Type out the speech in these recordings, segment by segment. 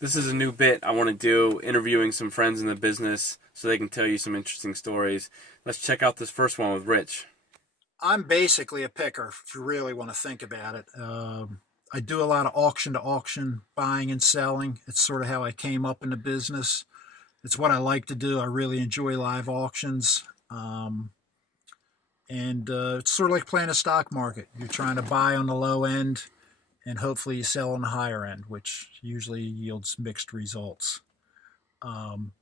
This is a new bit I want to do, interviewing some friends in the business so they can tell you some interesting stories. Let's check out this first one with Rich. I'm basically a picker, if you really want to think about it. I do a lot of auction to auction buying and selling. It's sort of how I came up in the business. It's what I like to do. I really enjoy live auctions. And It's sort of like playing a stock market. You're trying to buy on the low end and hopefully you sell on the higher end, which usually yields mixed results. Um,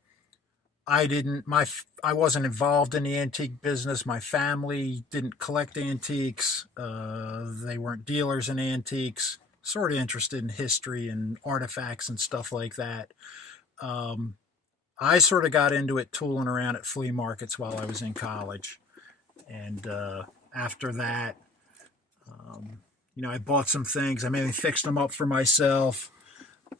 I didn't my I wasn't involved in the antique business. My family didn't collect antiques. They weren't dealers in antiques. Sort of interested in history and artifacts and stuff like that. Um, I sort of got into it tooling around at flea markets while I was in college, and after that, um, I bought some things. I maybe fixed them up for myself.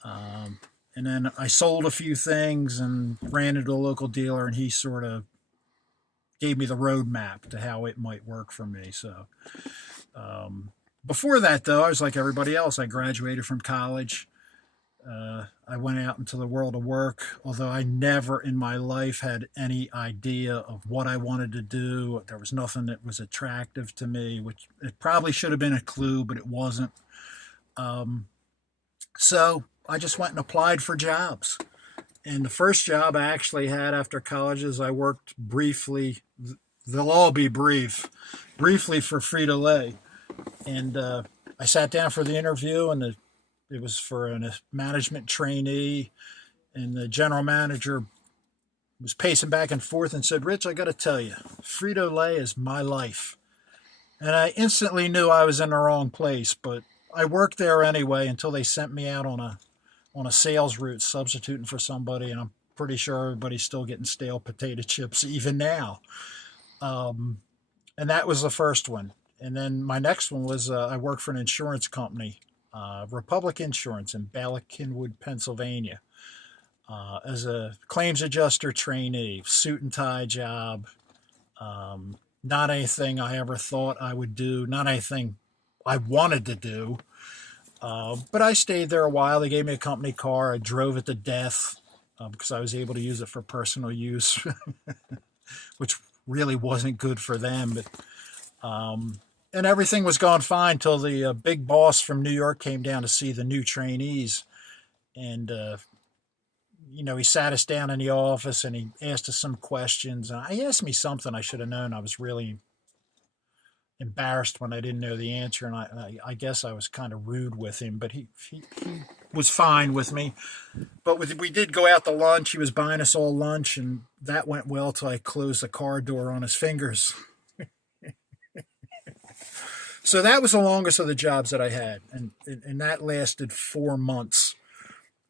Um, and then I sold a few things and ran into a local dealer, and he sort of gave me the roadmap to how it might work for me. So um, before that, though, I was like everybody else. I graduated from college. I went out into the world of work, although I never in my life had any idea of what I wanted to do. There was nothing that was attractive to me, which it probably should have been a clue, but it wasn't. Um, so I just went and applied for jobs. And the first job I actually had after college is I worked briefly, they'll all be briefly for Frito Lay. And I sat down for the interview, and it was for a management trainee. And the general manager was pacing back and forth and said, "Rich, I got to tell you, Frito Lay is my life." And I instantly knew I was in the wrong place, but I worked there anyway until they sent me out on a sales route substituting for somebody, and I'm pretty sure everybody's still getting stale potato chips even now. Um, and that was the first one. And then my next one was I worked for an insurance company, Republic Insurance in Ballackinwood, Pennsylvania, as a claims adjuster trainee, suit and tie job. Not anything I ever thought I would do, not anything I wanted to do. But I stayed there a while. They gave me a company car. I drove it to death because I was able to use it for personal use, which really wasn't good for them. And everything was going fine until the big boss from New York came down to see the new trainees. And, he sat us down in the office and he asked us some questions. And he asked me something I should have known. I was really embarrassed when I didn't know the answer, and I guess I was kind of rude with him, but he was fine with me. But we did go out to lunch. He was buying us all lunch, and that went well till I closed the car door on his fingers. So that was the longest of the jobs that I had, and that lasted 4 months.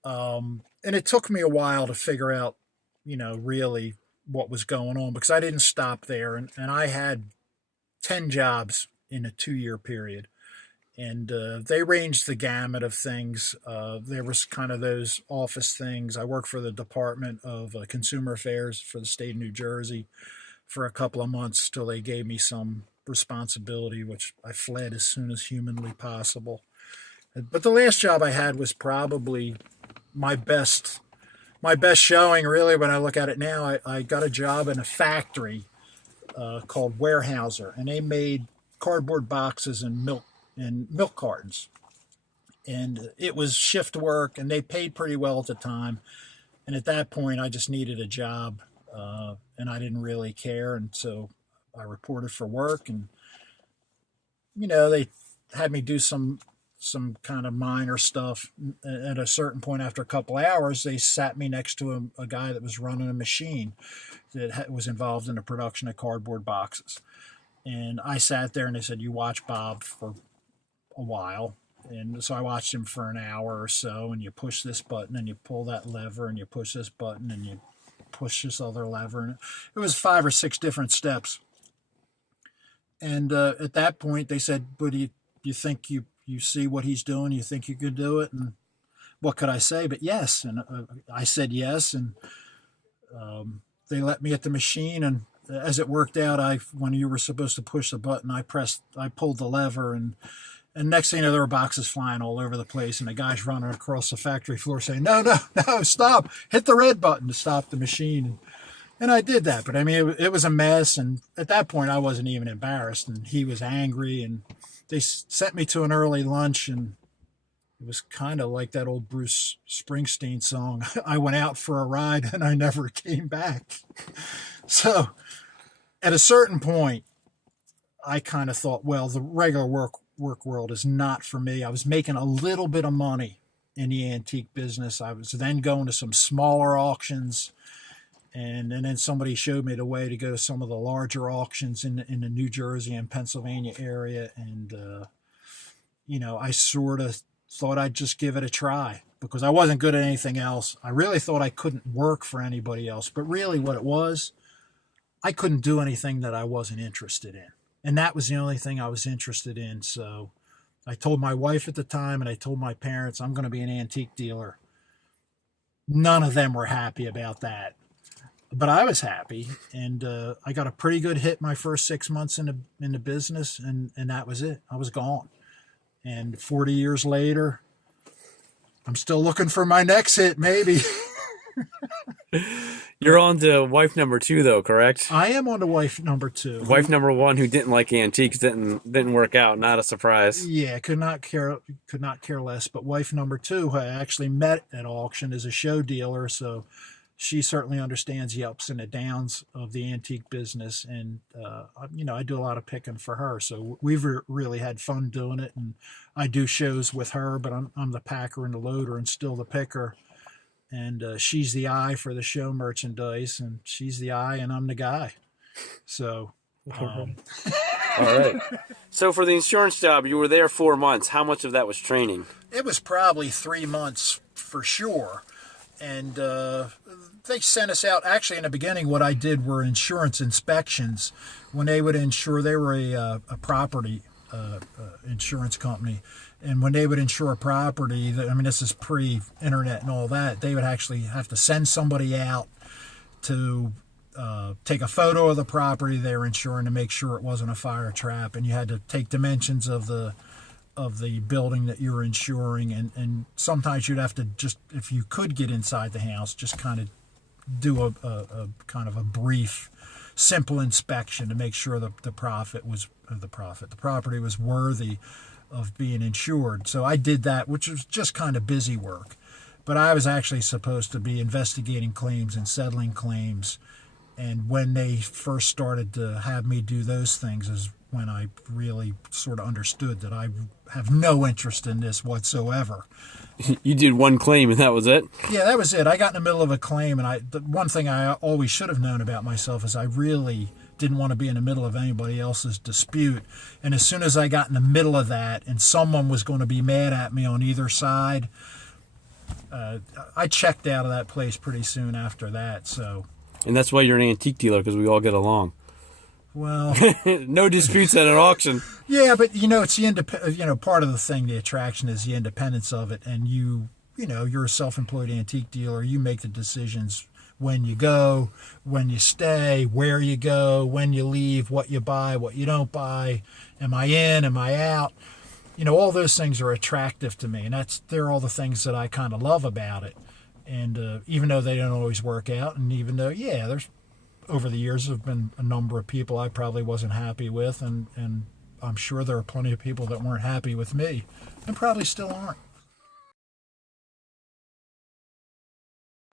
And it took me a while to figure out, really what was going on because I didn't stop there, and I had 10 jobs in a 2 year period. And they ranged the gamut of things. There was kind of those office things. I worked for the Department of Consumer Affairs for the state of New Jersey for a couple of months till they gave me some responsibility, which I fled as soon as humanly possible. But the last job I had was probably my best my best showing really when I look at it now. I got a job in a factory called Warehouser, and they made cardboard boxes and milk cartons. And it was shift work, and they paid pretty well at the time. And at that point, I just needed a job, and I didn't really care. And so I reported for work, and they had me do some kind of minor stuff. At a certain point, after a couple hours, they sat me next to a guy that was running a machine that was involved in the production of cardboard boxes. And I sat there, and they said, "You watch Bob for a while." And so I watched him for an hour or so, and you push this button and you pull that lever and you push this button and you push this other lever. And it was 5 or 6 different steps. And at that point, they said, "But do you think you see what he's doing? You think you could do it?" And what could I say? But yes. And I said yes. And they let me at the machine. And as it worked out, when you were supposed to push the button, I pulled the lever, and And next thing you know, there were boxes flying all over the place, and the guy's running across the factory floor saying, "No, no, no, stop! Hit the red button to stop the machine." And I did that, but I mean, it was a mess. And at that point, I wasn't even embarrassed, and he was angry. And they sent me to an early lunch, and it was kind of like that old Bruce Springsteen song. I went out for a ride, and I never came back. So at a certain point, I kind of thought, well, the regular work world is not for me. I was making a little bit of money in the antique business. I was then going to some smaller auctions, and then somebody showed me the way to go to some of the larger auctions in the New Jersey and Pennsylvania area. And I sort of thought I'd just give it a try because I wasn't good at anything else. I really thought I couldn't work for anybody else, but really what it was, I couldn't do anything that I wasn't interested in. And that was the only thing I was interested in. So I told my wife at the time, and I told my parents, I'm going to be an antique dealer. None of them were happy about that, but I was happy. And I got a pretty good hit my first 6 months in the business, and that was it. I was gone. And 40 years later, I'm still looking for my next hit, maybe. You're on to wife number 2, though, correct? I am on to wife number 2. Wife number 1, who didn't like antiques, didn't work out. Not a surprise. Yeah, could not care less. But wife number 2, who I actually met at auction, is a show dealer, so she certainly understands the ups and the downs of the antique business. And I do a lot of picking for her, so we've really had fun doing it. And I do shows with her, but I'm the packer and the loader, and still the picker. And she's the eye for the show merchandise, and she's the eye, and I'm the guy. So, all right. So for the insurance job, you were there 4 months. How much of that was training? It was probably 3 months for sure. And they sent us out. Actually, in the beginning, what I did were insurance inspections. When they would insure, they were a property insurance company. And when they would insure a property, this is pre-internet and all that, they would actually have to send somebody out to take a photo of the property they were insuring to make sure it wasn't a fire trap. And you had to take dimensions of the building that you were insuring. And sometimes you'd have to just, if you could get inside the house, just kind of do a kind of a brief, simple inspection to make sure the property was worthy of being insured. So I did that, which was just kind of busy work. But I was actually supposed to be investigating claims and settling claims. And when they first started to have me do those things is when I really sort of understood that I have no interest in this whatsoever. You did one claim and that was it? Yeah, that was it. I got in the middle of a claim, and the one thing I always should have known about myself is I really didn't want to be in the middle of anybody else's dispute. And as soon as I got in the middle of that and someone was going to be mad at me on either side, I checked out of that place pretty soon after that. So. And that's why you're an antique dealer, because we all get along. Well, no disputes at an auction. Yeah, but it's the part of the thing, the attraction is the independence of it, and you're a self-employed antique dealer. You make the decisions when you go, when you stay, where you go, when you leave, what you buy, what you don't buy. Am I in? Am I out? All those things are attractive to me, and they're all the things that I kind of love about it. And even though they don't always work out, and even though, there's over the years have been a number of people I probably wasn't happy with, and I'm sure there are plenty of people that weren't happy with me and probably still aren't.